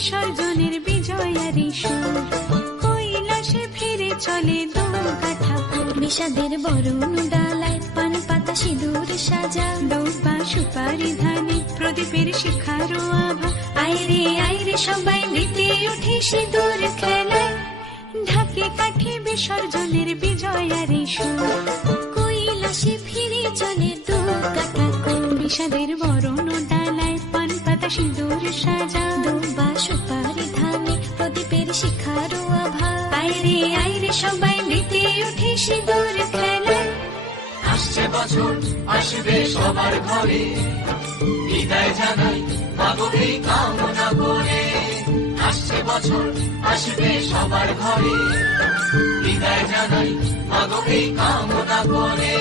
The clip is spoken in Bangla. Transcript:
বিসর্জনের বিজয়ারি সুর, কৈলাসে ফিরে চলে দুর্গা ঠাকুর। বিষাদের বরণ ডালায় পান পাতা সিঁদুর সাজা, দৌপা সুপারি ধানে প্রদীপের শিখারো আভা। আইরে সবাই মেতে উঠে সিঁদুর খেলায়, ঢাকে কাঠে বিসর্জনের বিজয়ারি সুর, কৈলাসে ফিরে চলে দুর্গা ঠাকুর। বিষাদের বরণ ডালায় পান পাতা সিঁদুর সাজা, দুর্বা সুপারি ধানে প্রদীপের শিখারো আভা। আইরে সবাই মেতে উঠে সিঁদুর খেলায়। আসছে বছর আসবে সবার ঘরে, বিদায় জানাই মাগো এই কামনা করে। আসছে বছর আসবে সবার ঘরে, বিদায় জানাই মাগো এই কামনা করে।